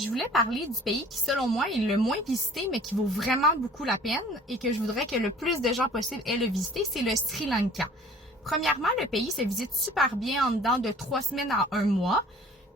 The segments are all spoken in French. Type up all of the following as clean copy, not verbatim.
Je voulais parler du pays qui, selon moi, est le moins visité, mais qui vaut vraiment beaucoup la peine et que je voudrais que le plus de gens possible aient le visiter, c'est le Sri Lanka. Premièrement, le pays se visite super bien en dedans de 3 semaines à 1 mois.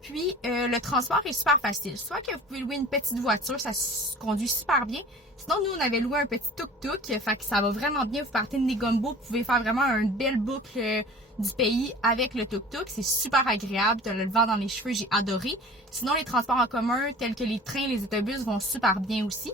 Puis, le transport est super facile. Soit que vous pouvez louer une petite voiture, ça se conduit super bien. Sinon, nous, on avait loué un petit tuk-tuk, fait que ça va vraiment bien. Vous partez de Negombo, vous pouvez faire vraiment une belle boucle du pays avec le tuk-tuk. C'est super agréable, tu as le vent dans les cheveux, j'ai adoré. Sinon, les transports en commun, tels que les trains, les autobus, vont super bien aussi.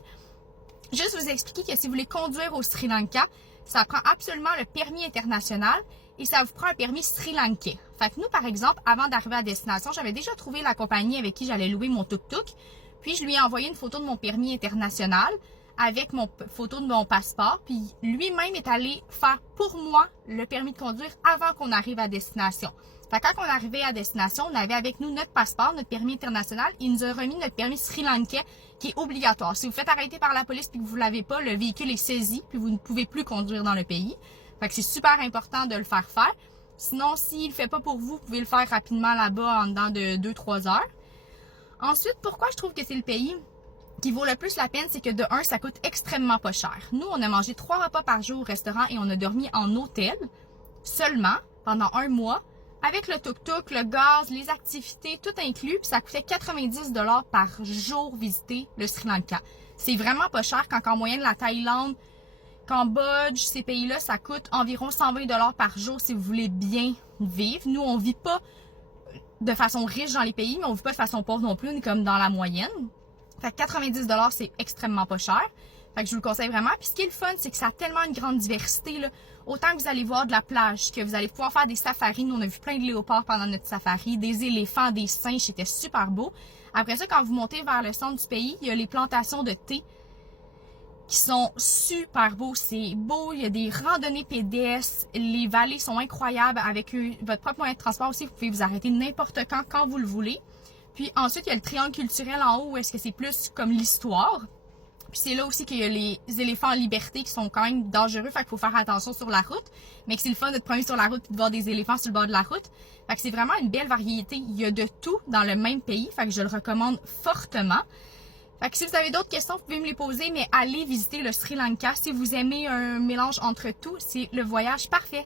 Juste vous expliquer que si vous voulez conduire au Sri Lanka, ça prend absolument le permis international et ça vous prend un permis sri-lankais. Fait que nous, par exemple, avant d'arriver à destination, j'avais déjà trouvé la compagnie avec qui j'allais louer mon tuk-tuk. Puis, je lui ai envoyé une photo de mon permis international avec mon photo de mon passeport. Puis, lui-même est allé faire pour moi le permis de conduire avant qu'on arrive à destination. Fait que quand on arrivait à destination, on avait avec nous notre passeport, notre permis international. Il nous a remis notre permis sri-lankais qui est obligatoire. Si vous faites arrêter par la police et que vous ne l'avez pas, le véhicule est saisi puis vous ne pouvez plus conduire dans le pays. Fait que c'est super important de le faire faire. Sinon, s'il ne le fait pas pour vous, vous pouvez le faire rapidement là-bas en dedans de 2-3 heures. Ensuite, pourquoi je trouve que c'est le pays qui vaut le plus la peine, c'est que de 1, ça coûte extrêmement pas cher. Nous, on a mangé 3 repas par jour au restaurant et on a dormi en hôtel seulement pendant 1 mois. Avec le tuk-tuk, le gaz, les activités, tout inclus, puis ça coûtait 90 $ par jour visiter le Sri Lanka. C'est vraiment pas cher quand en moyenne la Thaïlande, Cambodge, ces pays-là, ça coûte environ 120 $ par jour si vous voulez bien vivre. Nous, on vit pas de façon riche dans les pays, mais on vit pas de façon pauvre non plus, on est comme dans la moyenne. Fait que 90 $, c'est extrêmement pas cher. Fait que je vous le conseille vraiment. Puis ce qui est le fun, c'est que ça a tellement une grande diversité, là. Autant que vous allez voir de la plage, que vous allez pouvoir faire des safaris. Nous, on a vu plein de léopards pendant notre safari, des éléphants, des singes, c'était super beau. Après ça, quand vous montez vers le centre du pays, il y a les plantations de thé qui sont super beaux. C'est beau, il y a des randonnées pédestres, les vallées sont incroyables. Avec votre propre moyen de transport aussi, vous pouvez vous arrêter n'importe quand vous le voulez. Puis ensuite, il y a le triangle culturel en haut, où est-ce que c'est plus comme l'histoire. Puis c'est là aussi qu'il y a les éléphants en liberté qui sont quand même dangereux, fait qu'il faut faire attention sur la route. Mais que c'est le fun de te promener sur la route et de voir des éléphants sur le bord de la route. Fait que c'est vraiment une belle variété. Il y a de tout dans le même pays, fait que je le recommande fortement. Fait que si vous avez d'autres questions, vous pouvez me les poser, mais allez visiter le Sri Lanka. Si vous aimez un mélange entre tout, c'est le voyage parfait.